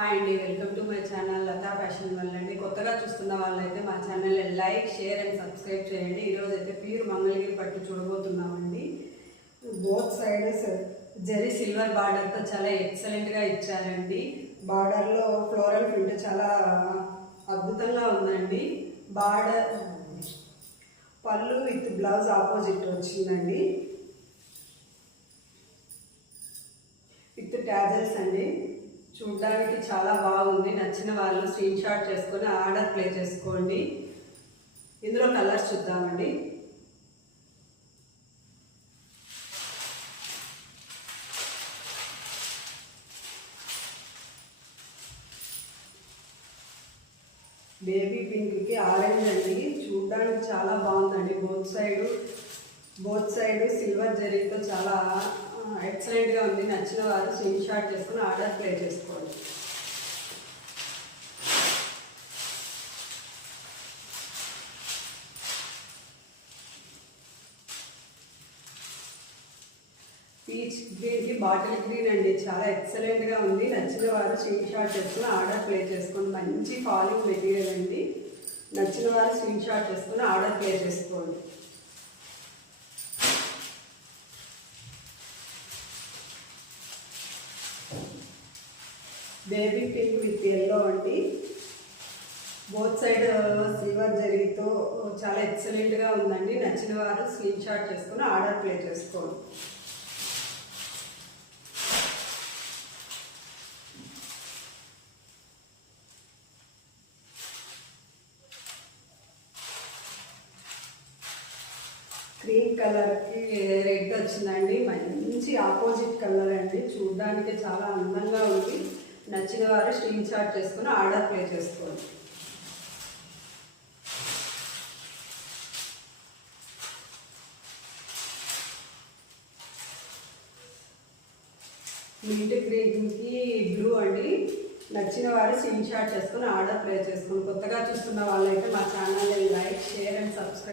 Hi అండి, welcome to my channel Lata fashion world అండి. కొత్తగా చూస్తున్న వాళ్ళైతే మా channel like, share and subscribe చేయండి. ఈరోజు అయితే ప్యూర్ మంగళగిరి పట్టు చూడబోతున్నామండి. బోత్ సైడ్స్ జరీ సిల్వర్ బార్డర్తో చాలా ఎక్సలెంట్గా ఇచ్చారండి. బార్డర్లో ఫ్లోరల్ ప్రింట్ చాలా అద్భుతంగా ఉందండి. బార్డర్ పళ్ళు విత్ బ్లౌజ్ ఆపోజిట్ వచ్చిందండి. విత్ ట్యాజల్స్ అండి. చూడడానికి చాలా బాగుంది. నచ్చిన వాళ్ళు స్క్రీన్ షాట్ చేసుకొని ఆర్డర్ ప్లే చేసుకోండి. ఇందులో కలర్స్ చూద్దామండి. బేబీ పింక్కి ఆరెంజ్ అండి. చూడడానికి చాలా బాగుందండి. బోత్ సైడ్ సిల్వర్ జరీతో చాలా ఎక్సలెంట్గా ఉంది. నచ్చిన వారు స్క్రీన్ షాట్ చేసుకుని ఆర్డర్ ప్లే చేసుకోండి. పీచ్ గ్రీన్కి బాటిల్ గ్రీన్ అండి. చాలా ఎక్సలెంట్గా ఉంది. నచ్చిన వారు స్క్రీన్ షాట్ చేసుకుని ఆర్డర్ ప్లే చేసుకోండి. మంచి ఫాలింగ్ మెటీరియల్ అండి. నచ్చిన వారు స్క్రీన్ షాట్ చేసుకుని ఆర్డర్ ప్లే చేసుకోండి. బేబీ పింక్ విత్ ఎల్లో అండి. బోత్ సైడ్ సిల్వర్ జరీతో చాలా ఎక్సలెంట్గా ఉందండి. నచ్చిన వారు స్క్రీన్ షాట్ చేసుకుని ఆర్డర్ ప్లే చేసుకోండి. క్రీమ్ కలర్కి రెడ్ వచ్చిందండి. మంచి ఆపోజిట్ కలర్ అండి. చూడడానికి చాలా అందంగా ఉంది. నచ్చిన వారు స్క్రీన్ షాట్ చేసుకుని ఆర్డర్ ప్లే చేసుకోండి. మింట్ గ్రీన్కి బ్లూ అండి. నచ్చిన వారు స్క్రీన్ షాట్ చేసుకుని ఆర్డర్ ప్లే చేసుకోండి. కొత్తగా చూస్తున్న వాళ్ళైతే మా ఛానల్ని లైక్, షేర్ అండ్ సబ్స్క్రైబ్